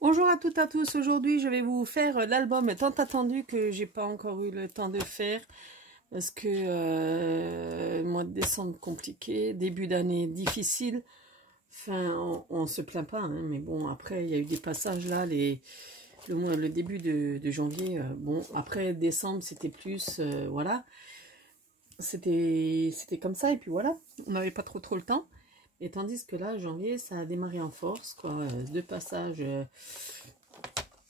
Bonjour à toutes et à tous, aujourd'hui je vais vous faire l'album tant attendu que j'ai pas encore eu le temps de faire parce que mois de décembre compliqué, début d'année difficile, enfin on se plaint pas hein, mais bon après il y a eu des passages là, le début de janvier, bon après décembre c'était plus, voilà, c'était comme ça et puis voilà, on n'avait pas trop le temps. Et tandis que là, janvier, ça a démarré en force, quoi. Deux passages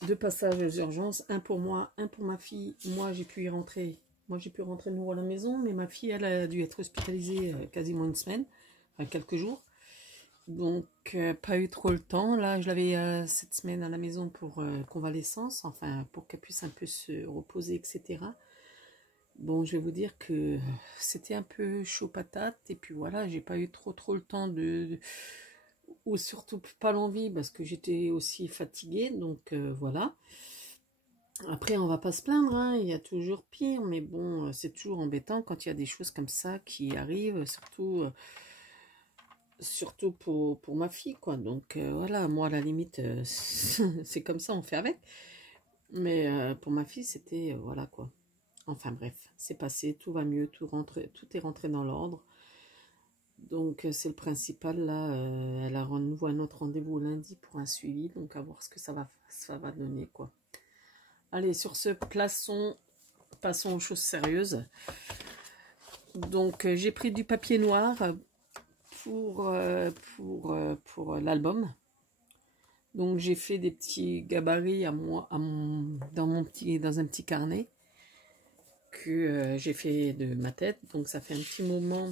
d'urgence, un pour moi, un pour ma fille. Moi, j'ai pu y rentrer. Moi, j'ai pu rentrer de nouveau à la maison, mais ma fille, elle a dû être hospitalisée quasiment une semaine, enfin quelques jours. Donc, pas eu trop le temps. Là, je l'avais cette semaine à la maison pour convalescence, enfin, pour qu'elle puisse un peu se reposer, etc. Bon, je vais vous dire que c'était un peu chaud patate. Et puis voilà, j'ai pas eu trop le temps ou surtout pas l'envie parce que j'étais aussi fatiguée. Donc voilà. Après, on va pas se plaindre, hein, il y a toujours pire. Mais bon, c'est toujours embêtant quand il y a des choses comme ça qui arrivent. Surtout pour ma fille, quoi. Donc voilà, moi à la limite, c'est comme ça, on fait avec. Mais pour ma fille, c'était, voilà quoi. Enfin bref, c'est passé, tout va mieux, tout est rentré dans l'ordre. Donc c'est le principal là. Elle a renouveau un autre rendez-vous lundi pour un suivi, donc à voir ce que ça va donner quoi. Allez, sur ce, passons aux choses sérieuses. Donc j'ai pris du papier noir pour l'album. Donc j'ai fait des petits gabarits à moi, dans un petit carnet que j'ai fait de ma tête. Donc ça fait un petit moment.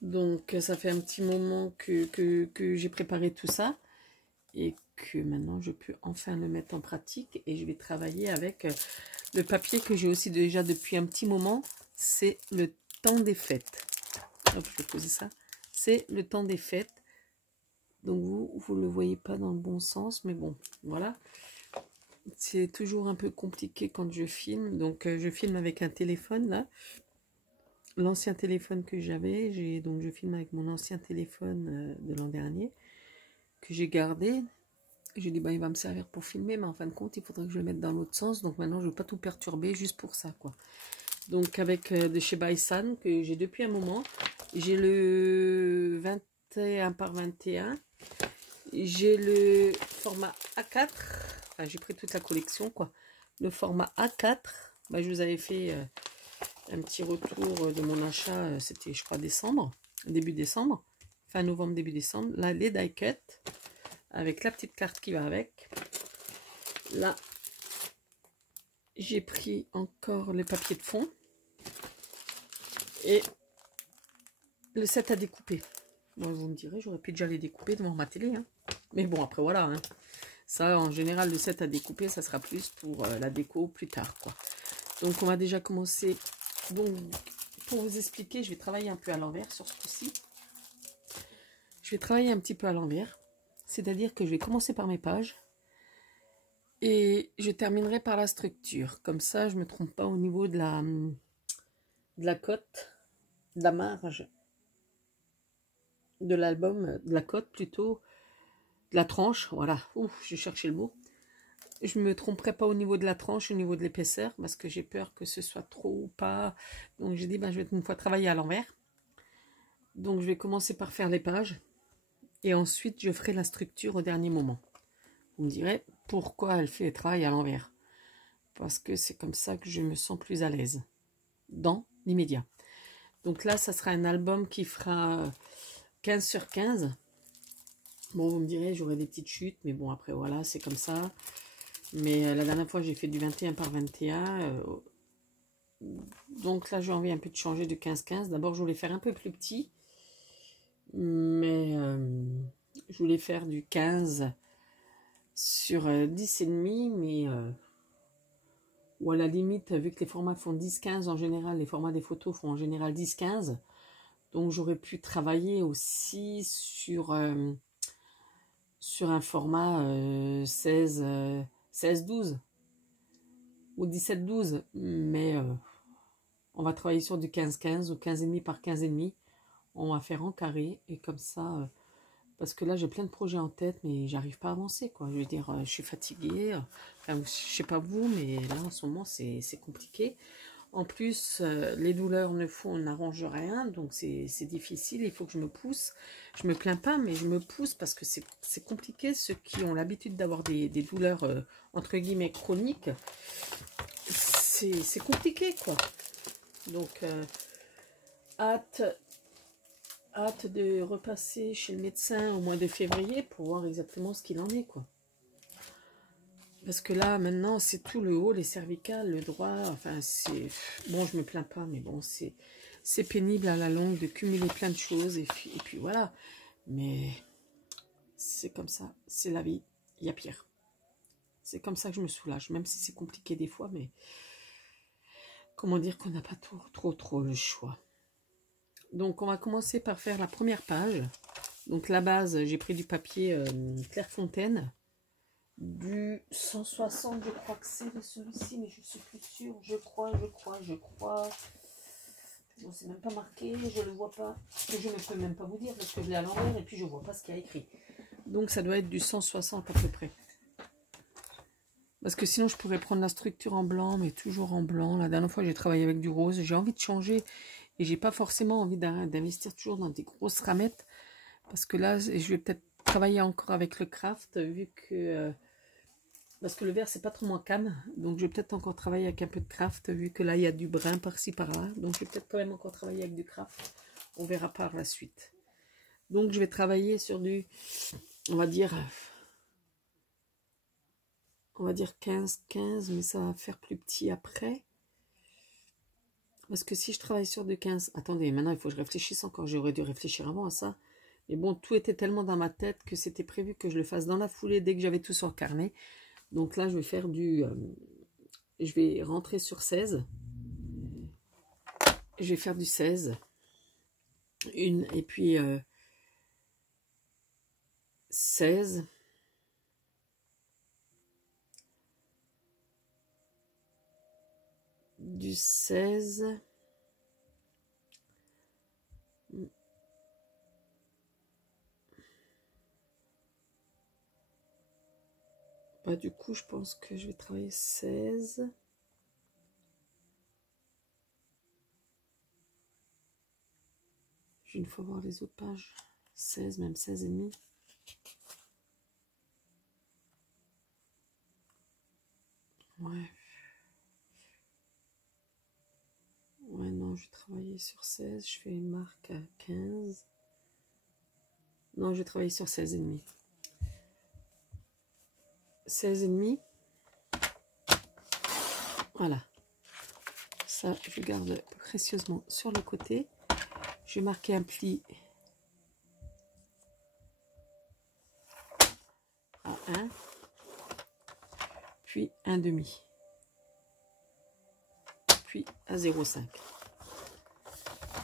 Donc ça fait un petit moment que j'ai préparé tout ça et que maintenant je peux enfin le mettre en pratique et je vais travailler avec le papier que j'ai aussi déjà depuis un petit moment. C'est le temps des fêtes. Hop, je vais poser ça. C'est le temps des fêtes. Donc vous le voyez pas dans le bon sens, mais bon, voilà. C'est toujours un peu compliqué quand je filme. Donc je filme avec un téléphone là. L'ancien téléphone que j'avais, donc je filme avec mon ancien téléphone de l'an dernier, que j'ai gardé. J'ai dit, bah, il va me servir pour filmer, mais en fin de compte, il faudrait que je le mette dans l'autre sens. Donc maintenant, je ne veux pas tout perturber juste pour ça, quoi. Donc avec de chez Baisan, que j'ai depuis un moment. J'ai le 21 par 21. J'ai le format A4. Enfin, j'ai pris toute la collection, quoi. Le format A4. Bah, je vous avais fait un petit retour de mon achat. C'était, je crois, début décembre. Fin novembre, début décembre. Là, les die cut. Avec la petite carte qui va avec. Là, j'ai pris encore le papier de fond. Et le set à découper. Bon, vous me direz, j'aurais pu déjà les découper devant ma télé. Hein. Mais bon, après, voilà. Hein. Ça, en général, le set à découper, ça sera plus pour la déco plus tard, quoi. Donc, on va déjà commencer. Donc, pour vous expliquer, je vais travailler un peu à l'envers sur ce coup-ci. Je vais travailler un petit peu à l'envers. C'est-à-dire que je vais commencer par mes pages. Et je terminerai par la structure. Comme ça, je ne me trompe pas au niveau de la cote, de la marge de l'album, de la cote plutôt, de la tranche. Voilà, ouf, j'ai cherché le mot. Je ne me tromperai pas au niveau de la tranche, au niveau de l'épaisseur, parce que j'ai peur que ce soit trop ou pas. Donc j'ai dit, ben, je vais une fois travailler à l'envers. Donc je vais commencer par faire les pages. Et ensuite, je ferai la structure au dernier moment. Vous me direz, pourquoi elle fait le travail à l'envers? Parce que c'est comme ça que je me sens plus à l'aise dans l'immédiat. Donc là, ça sera un album qui fera 15 sur 15. Bon, vous me direz, j'aurai des petites chutes, mais bon, après, voilà, c'est comme ça. Mais la dernière fois, j'ai fait du 21 par 21. Donc là, j'ai envie un peu de changer de 15-15. D'abord, je voulais faire un peu plus petit. Mais je voulais faire du 15 sur 10,5, mais ou à la limite, vu que les formats font 10-15 en général, les formats des photos font en général 10-15, donc j'aurais pu travailler aussi sur un format 16-12 ou 17-12, mais on va travailler sur du 15-15 ou 15,5 par 15,5. On va faire en carré et comme ça, Parce que là, j'ai plein de projets en tête, mais j'arrive pas à avancer, quoi. Je veux dire, je suis fatiguée. Enfin, je sais pas vous, mais là, en ce moment, c'est compliqué. En plus, les douleurs n'arrangent rien, donc c'est difficile. Il faut que je me pousse. Je me plains pas, mais je me pousse parce que c'est compliqué. Ceux qui ont l'habitude d'avoir des douleurs, entre guillemets, chroniques, c'est compliqué, quoi. Donc, hâte de repasser chez le médecin au mois de février pour voir exactement ce qu'il en est, quoi. Parce que là, maintenant, c'est tout le haut, les cervicales, le droit, enfin, c'est... Bon, je me plains pas, mais bon, c'est pénible à la longue de cumuler plein de choses, et puis voilà. Mais c'est comme ça, c'est la vie, il y a pire. C'est comme ça que je me soulage, même si c'est compliqué des fois, mais... Comment dire qu'on n'a pas trop le choix. Donc, on va commencer par faire la première page. Donc, la base, j'ai pris du papier Clairefontaine. Du 160, je crois que c'est de celui-ci, mais je suis plus sûre. Je crois. Bon, c'est même pas marqué, je le vois pas. Je ne peux même pas vous dire parce que je l'ai à l'envers et puis je vois pas ce qu'il y a écrit. Donc, ça doit être du 160 à peu près. Parce que sinon, je pourrais prendre la structure en blanc, mais toujours en blanc. La dernière fois, j'ai travaillé avec du rose. J'ai envie de changer. Et j'ai pas forcément envie d'investir toujours dans des grosses ramettes. Parce que là, je vais peut-être travailler encore avec le craft, vu que... parce que le vert, c'est pas trop mon cam. Donc, je vais peut-être encore travailler avec un peu de craft, vu que là, il y a du brun par-ci, par-là. Donc, je vais peut-être quand même encore travailler avec du craft. On verra par la suite. Donc, je vais travailler sur du... On va dire 15, mais ça va faire plus petit après. Parce que si je travaille sur du 15... Attendez, maintenant, il faut que je réfléchisse encore. J'aurais dû réfléchir avant à ça. Mais bon, tout était tellement dans ma tête que c'était prévu que je le fasse dans la foulée dès que j'avais tout sur le carnet. Donc là, je vais faire du... je vais rentrer sur 16. Je vais faire du 16. Une, et puis 16. Du 16. Bah, du coup, je pense que je vais travailler 16. Je vais une fois voir les autres pages. 16, même 16 et demi. Ouais. Ouais, non, je vais travailler sur 16. Je fais une marque à 15. Non, je vais travailler sur 16 et demi. 16 et demi. Voilà. Ça, je garde précieusement sur le côté. Je vais marquer un pli à 1. Puis un demi. Puis à 0,5.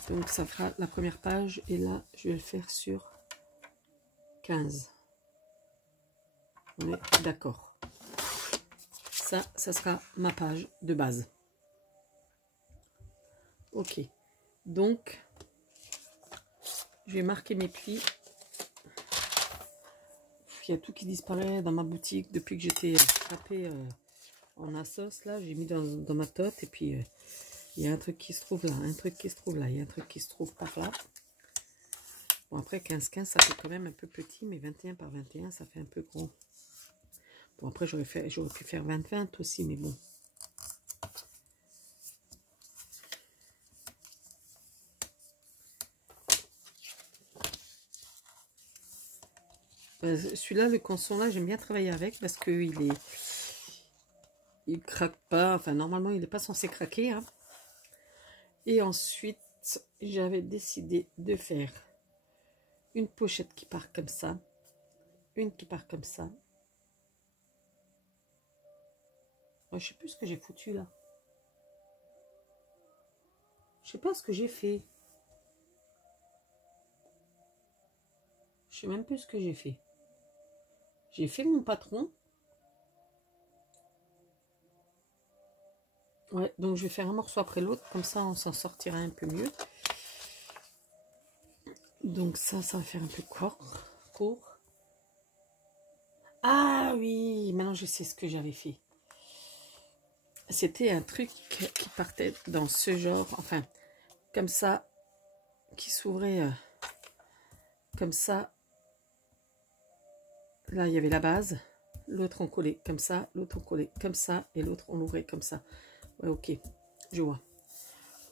Donc ça fera la première page. Et là, je vais le faire sur 15. On est d'accord. Ça sera ma page de base. Ok. Donc, je vais marquer mes plis. Il y a tout qui disparaît dans ma boutique depuis que j'étais frappée en Assos. Là, j'ai mis dans ma tote. Et puis, il y a un truc qui se trouve là, un truc qui se trouve là, il y a un truc qui se trouve par là. Bon, après, 15-15, ça fait quand même un peu petit, mais 21 par 21, ça fait un peu gros. Bon, après, j'aurais pu faire 20-20 aussi, mais bon. Celui-là, le canson là, j'aime bien travailler avec parce qu'il craque pas. Enfin, normalement, il n'est pas censé craquer. Hein. Et ensuite, j'avais décidé de faire une pochette qui part comme ça. Une qui part comme ça. Je sais plus ce que j'ai foutu là. Je sais pas ce que j'ai fait. Je sais même plus ce que j'ai fait. J'ai fait mon patron. Ouais, donc je vais faire un morceau après l'autre. Comme ça, on s'en sortira un peu mieux. Donc ça va faire un peu court. Ah oui, maintenant je sais ce que j'avais fait. C'était un truc qui partait dans ce genre, enfin, comme ça, qui s'ouvrait comme ça. Là, il y avait la base. L'autre, on collait comme ça. L'autre, on collait comme ça. Et l'autre, on l'ouvrait comme ça. Ouais, ok. Je vois.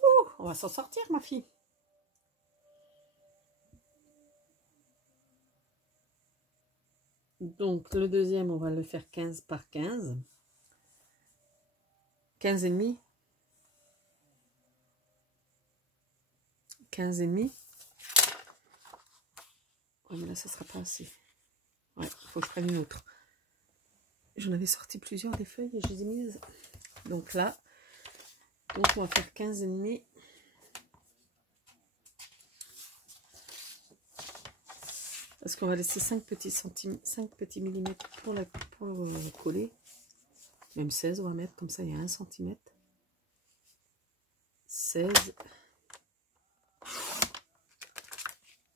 Ouh, on va s'en sortir, ma fille. Donc, le deuxième, on va le faire 15 par 15. 15 et demi. 15 et demi. Ouais, mais là, ça sera pas assez. Ouais, il faut que je prenne une autre. J'en avais sorti plusieurs des feuilles et je les ai mises. Donc là, on va faire 15 et demi. Parce qu'on va laisser 5 petits millimètres pour coller. Même 16, on va mettre comme ça, il y a 1 cm. 16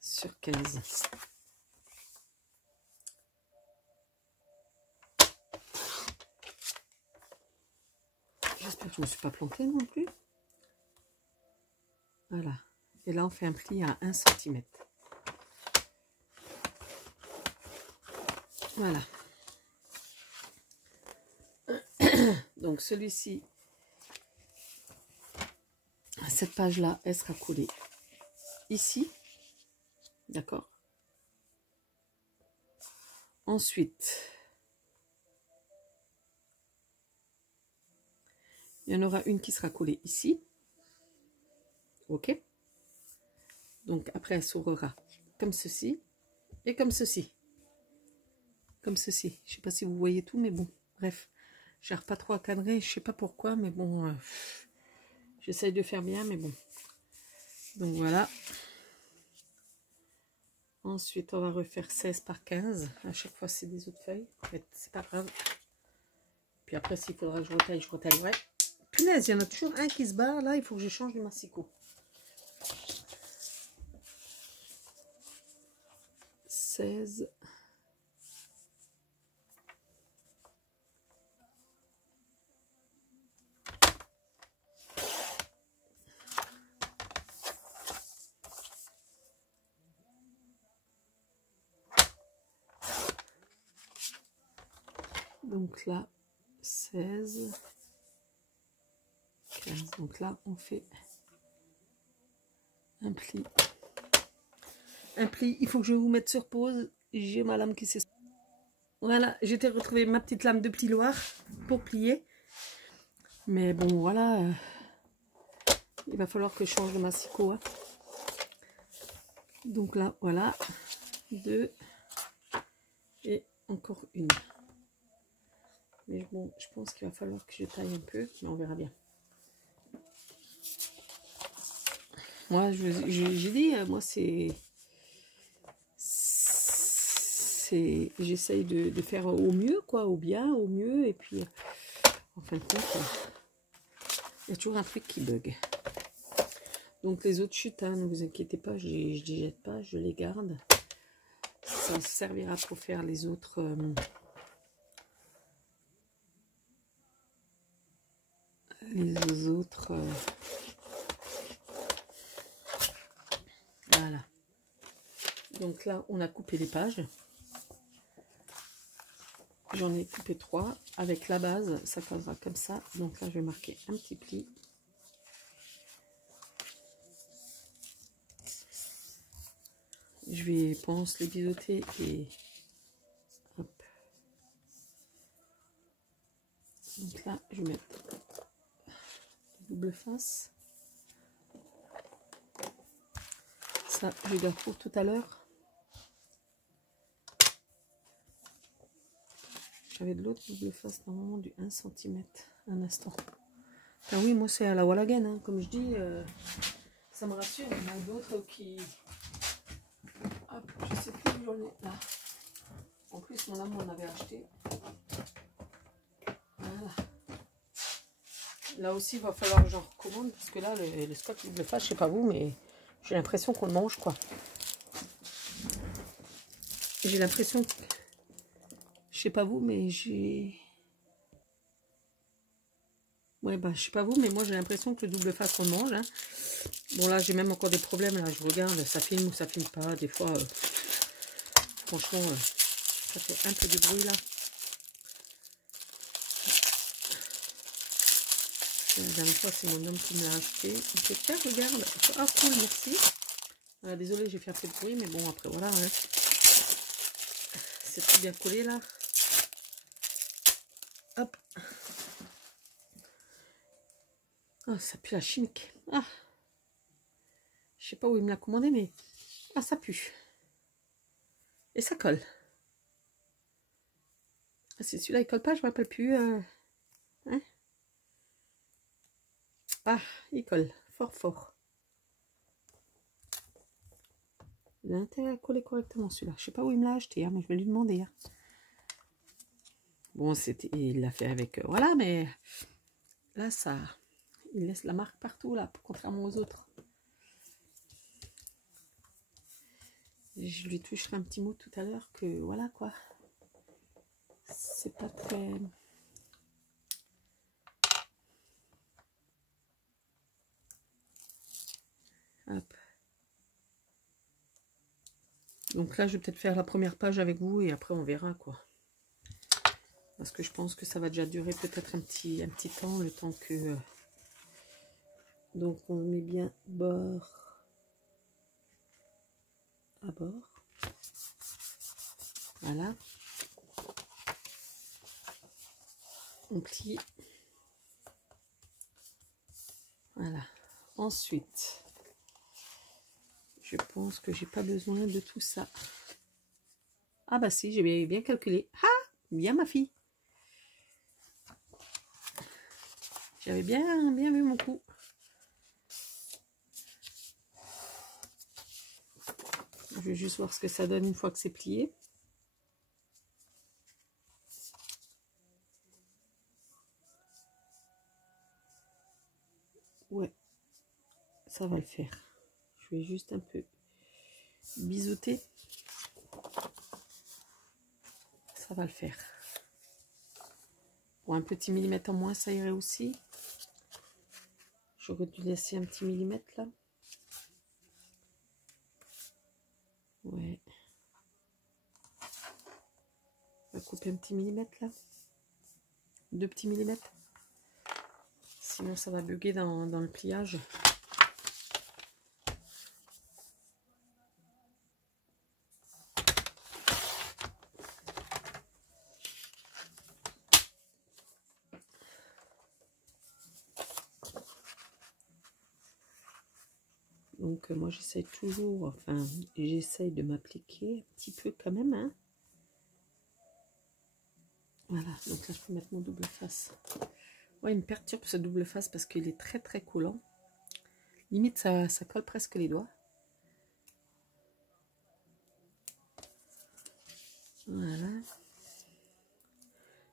sur 15. J'espère que je ne me suis pas plantée non plus. Voilà. Et là, on fait un pli à 1 cm. Voilà. Donc, celui-ci, cette page-là, elle sera collée ici. D'accord? Ensuite, il y en aura une qui sera collée ici. Ok? Donc, après, elle s'ouvrira comme ceci et comme ceci. Comme ceci. Je ne sais pas si vous voyez tout, mais bon, bref. J'arrive pas trop à cadrer, je sais pas pourquoi, mais bon, j'essaye de faire bien, mais bon. Donc voilà. Ensuite, on va refaire 16 par 15. À chaque fois, c'est des autres feuilles. C'est pas grave. Puis après, s'il faudra que je retaillerai. Punaise, il y en a toujours un qui se barre. Là, il faut que je change de massicot. 16. Donc là, 16. 15. Donc là, on fait un pli. Un pli. Il faut que je vous mette sur pause. J'ai ma lame qui s'est... Voilà, j'étais retrouvé ma petite lame de plioir pour plier. Mais bon, voilà. Il va falloir que je change de massicot. Hein. Donc là, voilà. 2. Et encore une. Mais bon, je pense qu'il va falloir que je taille un peu. Mais on verra bien. Moi, j'ai dit, moi, j'essaye de faire au mieux, quoi, au bien, au mieux. Et puis, en fin de compte, il y a toujours un truc qui bug. Donc, les autres chutes, hein, ne vous inquiétez pas, je les jette pas, je les garde. Ça servira pour faire les autres... voilà. Donc là, on a coupé les pages. J'en ai coupé 3. Avec la base, ça collera comme ça. Donc là, je vais marquer un petit pli. Je vais, pense, les biseauter et... Hop. Donc là, je vais mettre double face. Ça, je garde pour tout à l'heure. J'avais de l'autre double face, normalement du 1 cm. Un instant. Ah oui, moi c'est à la wall again, hein. Comme je dis, ça me rassure. Il y en a d'autres qui... Hop, je sais plus où j'en ai là. En plus, mon âme m'en avait acheté. Voilà. Là aussi, il va falloir que j'en recommande. Parce que là, le scotch double face, je sais pas vous, mais j'ai l'impression qu'on le mange, quoi. J'ai l'impression, je sais pas vous, mais j'ai... Ouais, bah, je sais pas vous, mais moi j'ai l'impression que le double face on le mange. Hein. Bon, là j'ai même encore des problèmes. Là, je regarde, ça filme ou ça filme pas. Des fois, franchement, ça fait un peu de bruit là. La dernière fois, c'est mon homme qui me l'a acheté. Il fait tiens, regarde. Ah, cool, merci. Voilà, désolé, j'ai fait un peu de bruit, mais bon, après, voilà. Hein. C'est tout bien collé là. Hop. Ah, ça pue la chimique. Ah. Je sais pas où il me l'a commandé, mais... Ah, ça pue. Et ça colle. Ah, c'est celui-là, il colle pas, je me rappelle plus. Hein, ah, il colle. Fort, fort. Il a intérêt à coller correctement celui-là. Je sais pas où il me l'a acheté, hein, mais je vais lui demander. Hein. Bon, il l'a fait avec... voilà, mais... Là, ça... Il laisse la marque partout, là, contrairement aux autres. Je lui toucherai un petit mot tout à l'heure que, voilà, quoi. C'est pas très... Hop. Donc là, je vais peut-être faire la première page avec vous et après, on verra, quoi. Parce que je pense que ça va déjà durer peut-être un petit temps, le temps que... Donc, on met bien bord à bord. Voilà. On plie. Voilà. Ensuite, je pense que j'ai pas besoin de tout ça. Ah bah si, j'ai bien calculé. Ah, bien ma fille. J'avais bien vu mon coup. Je vais juste voir ce que ça donne une fois que c'est plié. Ouais, ça va le faire. Je vais juste un peu biseauter. Ça va le faire. Pour un petit millimètre en moins, ça irait aussi. J'aurais dû laisser un petit millimètre là. Ouais. On va couper un petit millimètre là. 2 petits millimètres. Sinon ça va bugger dans le pliage. Donc moi j'essaye toujours, enfin j'essaye de m'appliquer un petit peu quand même. Hein. Voilà, donc là je peux mettre mon double face. Ouais, il me perturbe ce double face parce qu'il est très très collant. Limite ça colle presque les doigts. Voilà.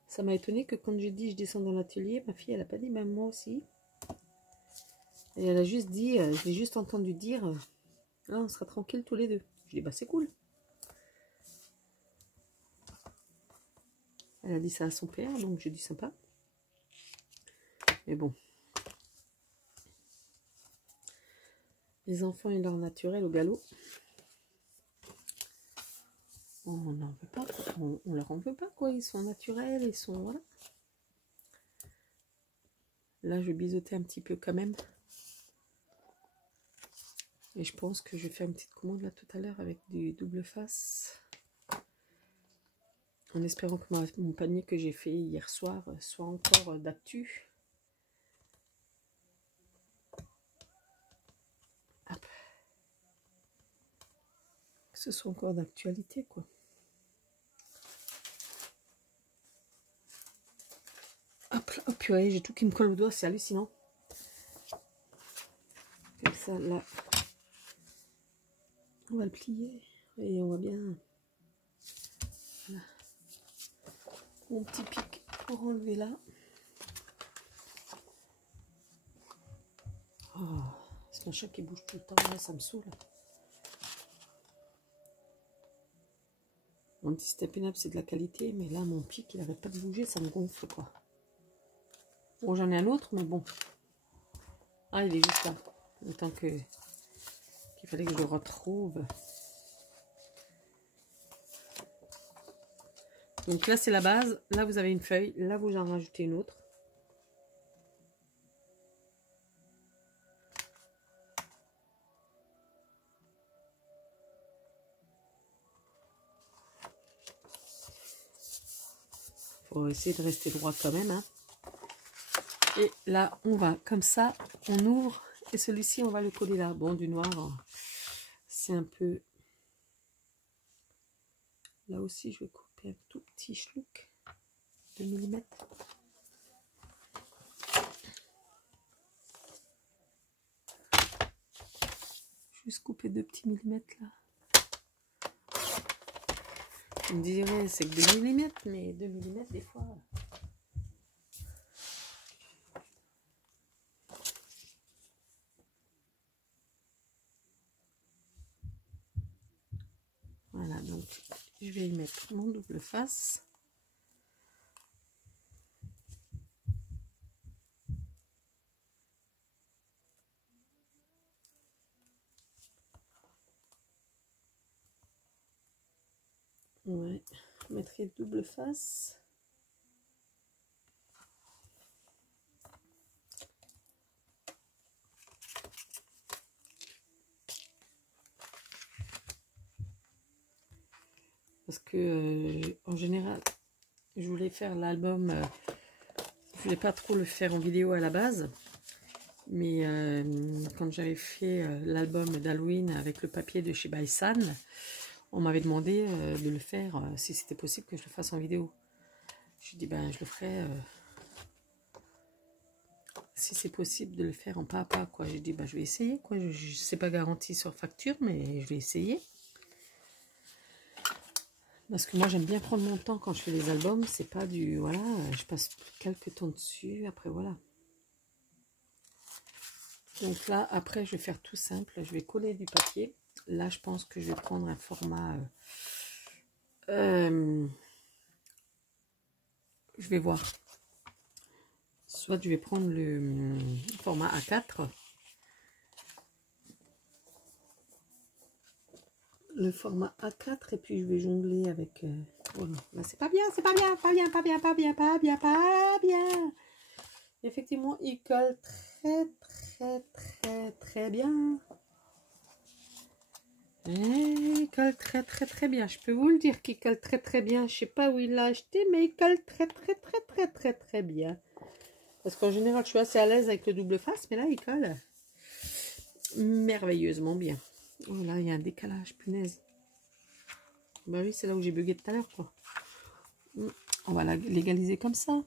Ça m'a étonné que quand j'ai dit je descends dans l'atelier, ma fille elle a pas dit même moi aussi. Et elle a juste dit, je l'ai juste entendu dire, ah, on sera tranquille tous les deux. Je dis bah c'est cool. Elle a dit ça à son père, donc j'ai dit sympa. Mais bon. Les enfants et leur naturel au galop. On n'en veut pas, on leur en veut pas quoi, ils sont naturels, ils sont voilà. Là je vais biseauter un petit peu quand même. Et je pense que je vais faire une petite commande là tout à l'heure avec du double face. En espérant que mon panier que j'ai fait hier soir soit encore d'actu. Hop. Que ce soit encore d'actualité quoi. Hop là, oh purée, j'ai tout qui me colle au doigt, c'est hallucinant. Comme ça, là, on va le plier et on va bien... Voilà. Mon petit pic pour enlever là. Oh, c'est un chat qui bouge tout le temps, là, ça me saoule. Anti-Step-In-Up, c'est de la qualité, mais là, mon pic, il n'arrête pas de bouger, ça me gonfle, quoi. Bon, j'en ai un autre, mais bon. Ah, il est juste là. Le temps qu'il fallait que je le retrouve. Donc là, c'est la base. Là, vous avez une feuille. Là, vous en rajoutez une autre. Faut essayer de rester droit quand même, hein. Et là, on va comme ça, on ouvre. Et celui-ci, on va le coller là. Bon, du noir, c'est un peu... Là aussi, je vais couper un tout petit schlouk de millimètres. Juste couper 2 petits millimètres là. On me dirait c'est que 2 millimètres, mais 2 millimètres des fois. Voilà, donc je vais y mettre mon double face. Ouais, je mettrai double face. Parce que en général, je voulais faire l'album, je voulais pas trop le faire en vidéo à la base. Mais quand j'avais fait l'album d'Halloween avec le papier de chez Baisan, on m'avait demandé de le faire, si c'était possible que je le fasse en vidéo. Je dis ben je le ferai si c'est possible de le faire en pas à pas, quoi. J'ai dit ben je vais essayer, quoi. Je sais pas garanti sur facture, mais je vais essayer. Parce que moi j'aime bien prendre mon temps quand je fais les albums, c'est pas du voilà, je passe quelques temps dessus, après voilà. Donc là après je vais faire tout simple, je vais coller du papier. Là je pense que je vais prendre un format je vais voir. Soit je vais prendre le format A4. Le format A4 et puis je vais jongler avec... voilà. Là c'est pas bien, c'est pas bien, pas bien, pas bien, pas bien, pas bien, pas bien. Effectivement, il colle très bien. Et il colle très bien. Je peux vous le dire qu'il colle très bien. Je sais pas où il l'a acheté, mais il colle très bien. Parce qu'en général, je suis assez à l'aise avec le double face, mais là, il colle merveilleusement bien. Oh là, il y a un décalage, punaise. Bah oui, c'est là où j'ai bugué tout à l'heure, quoi. On va l'égaliser comme ça.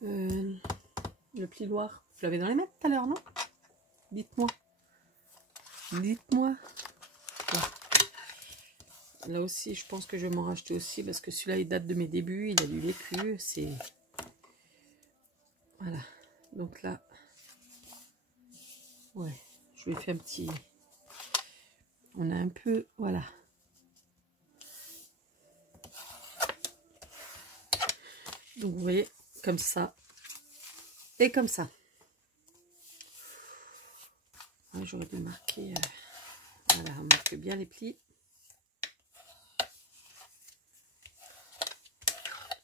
Le plioir, je l'avais dans les mains tout à l'heure, non? Dites-moi. Dites-moi. Là aussi, je pense que je vais m'en racheter aussi parce que celui-là, il date de mes débuts. Il a du vécu. C'est... Voilà. Donc là, ouais, je lui ai fait un petit... On a un peu... Voilà. Donc, vous voyez, comme ça. Et comme ça. Ouais, j'aurais dû marquer... Voilà, on marque bien les plis.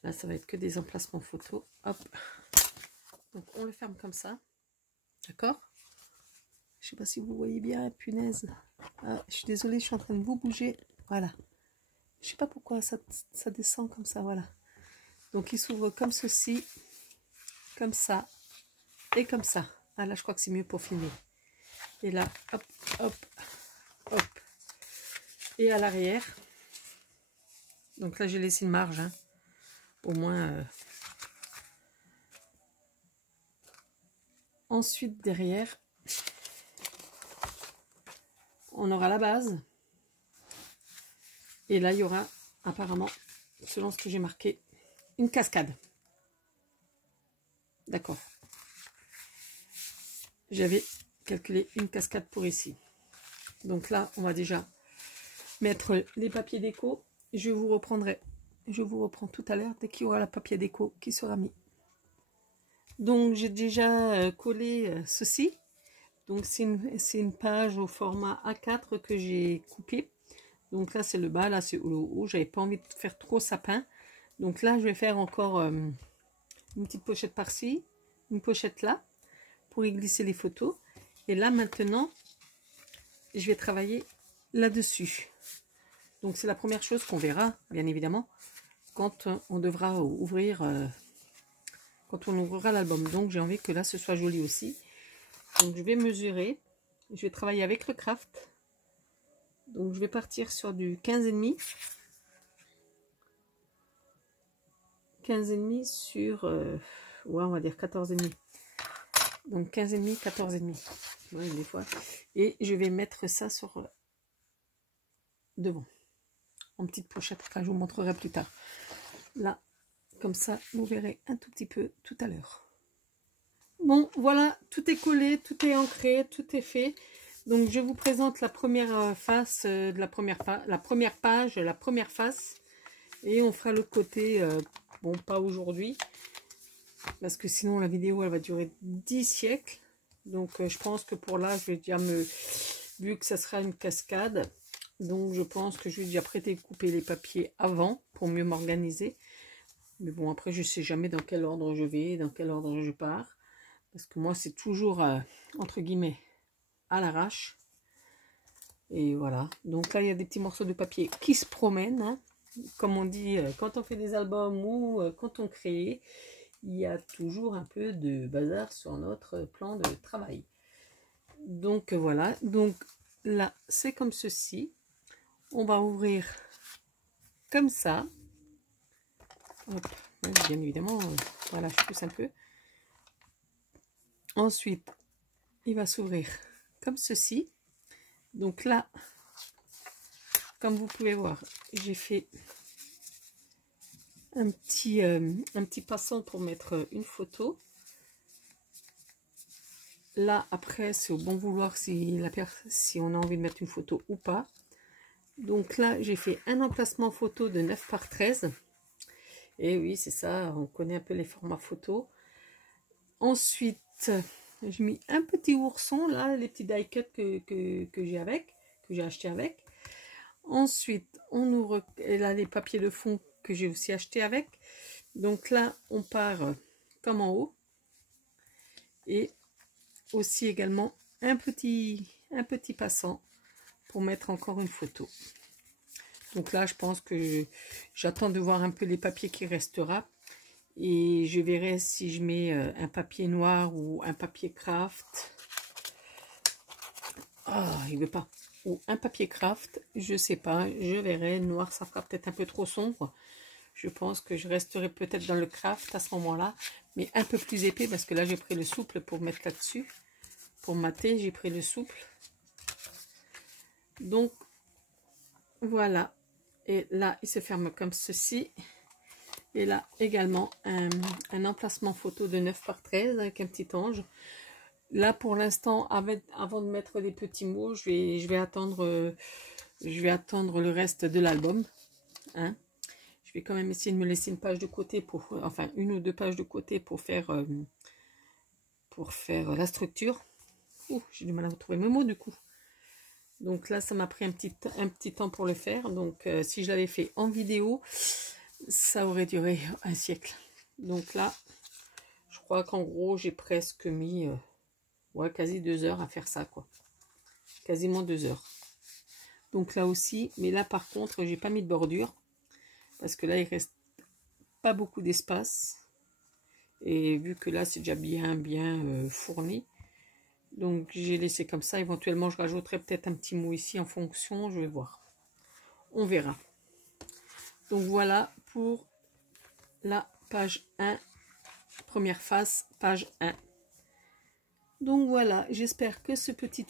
Là, ça va être que des emplacements photo. Hop. Donc, on le ferme comme ça. D'accord? Je sais pas si vous voyez bien, punaise. Ah, je suis désolée, je suis en train de vous bouger. Voilà. Je sais pas pourquoi ça descend comme ça, voilà. Donc, il s'ouvre comme ceci, comme ça, et comme ça. Ah, là, je crois que c'est mieux pour filmer. Et là, hop, hop, hop. Et à l'arrière. Donc là, j'ai laissé une marge, hein. Au moins... Ensuite, derrière, on aura la base. Et là, il y aura apparemment, selon ce que j'ai marqué, une cascade. D'accord. J'avais calculé une cascade pour ici. Donc là, on va déjà mettre les papiers déco. Je vous reprends tout à l'heure dès qu'il y aura la papier déco qui sera mis. Donc j'ai déjà collé ceci. Donc c'est une page au format A4 que j'ai coupé. Donc là c'est le bas, là c'est le haut. J'avais pas envie de faire trop sapin. Donc là je vais faire encore une petite pochette par-ci, une pochette là pour y glisser les photos. Et là maintenant je vais travailler là-dessus. Donc c'est la première chose qu'on verra bien évidemment quand on devra ouvrir, quand on ouvrira l'album. Donc j'ai envie que là ce soit joli aussi. Donc je vais mesurer, je vais travailler avec le craft. Donc je vais partir sur du 15,5. 15,5 sur, ouais, on va dire 14,5. Donc 15,5, 14,5. Ouais, des fois. Et je vais mettre ça sur devant. En petite pochette, enfin, je vous montrerai plus tard. Là, comme ça, vous verrez un tout petit peu tout à l'heure. Bon, voilà, tout est collé, tout est ancré, tout est fait. Donc, je vous présente la première face de la première page, la première face. Et on fera le côté, bon, pas aujourd'hui, parce que sinon la vidéo, elle va durer 10 siècles. Donc, je pense que pour là, je vais déjà vu que ça sera une cascade, donc je pense que je vais déjà prêter couper les papiers avant pour mieux m'organiser. Mais bon, après, je sais jamais dans quel ordre je vais, dans quel ordre je pars. Parce que moi, c'est toujours, entre guillemets, à l'arrache. Et voilà. Donc là, il y a des petits morceaux de papier qui se promènent. Hein. Comme on dit, quand on fait des albums ou quand on crée, il y a toujours un peu de bazar sur notre plan de travail. Donc voilà. Donc là, c'est comme ceci. On va ouvrir comme ça. Hop. Bien évidemment, voilà, je pousse un peu. Ensuite, il va s'ouvrir comme ceci. Donc là, comme vous pouvez voir, j'ai fait un petit passant pour mettre une photo. Là, après, c'est au bon vouloir si on a envie de mettre une photo ou pas. Donc là, j'ai fait un emplacement photo de 9 par 13. Et oui, c'est ça, on connaît un peu les formats photos. Ensuite, j'ai mis un petit ourson, là, les petits die cuts que j'ai acheté avec. Ensuite, on ouvre là les papiers de fond que j'ai aussi acheté avec. Donc là, on part comme en haut. Et aussi également un petit passant pour mettre encore une photo. Donc là, je pense que j'attends de voir un peu les papiers qui restera. Et je verrai si je mets un papier noir ou un papier craft. Ah, il veut pas. Ou un papier craft, je sais pas. Je verrai. Noir, ça fera peut-être un peu trop sombre. Je pense que je resterai peut-être dans le craft à ce moment-là. Mais un peu plus épais parce que là, j'ai pris le souple pour mettre là-dessus. Pour mater, j'ai pris le souple. Donc, voilà. Et là, il se ferme comme ceci. Et là, également, un emplacement photo de 9 par 13 avec un petit ange. Là, pour l'instant, avant de mettre les petits mots, je vais attendre le reste de l'album. Hein. Je vais quand même essayer de me laisser une page de côté, enfin, une ou deux pages de côté pour faire la structure. J'ai du mal à retrouver mes mots, du coup. Donc là, ça m'a pris un petit temps pour le faire. Donc, si je l'avais fait en vidéo, ça aurait duré un siècle. Donc là, je crois qu'en gros, j'ai presque mis ouais, quasi 2 heures à faire ça, quoi. Quasiment 2 heures. Donc là aussi, mais là par contre, j'ai pas mis de bordure. Parce que là, il reste pas beaucoup d'espace. Et vu que là, c'est déjà bien fourni. Donc j'ai laissé comme ça. Éventuellement, je rajouterai peut-être un petit mot ici en fonction. Je vais voir. On verra. Donc voilà pour la page 1. Première face, page 1. Donc voilà, j'espère que ce petit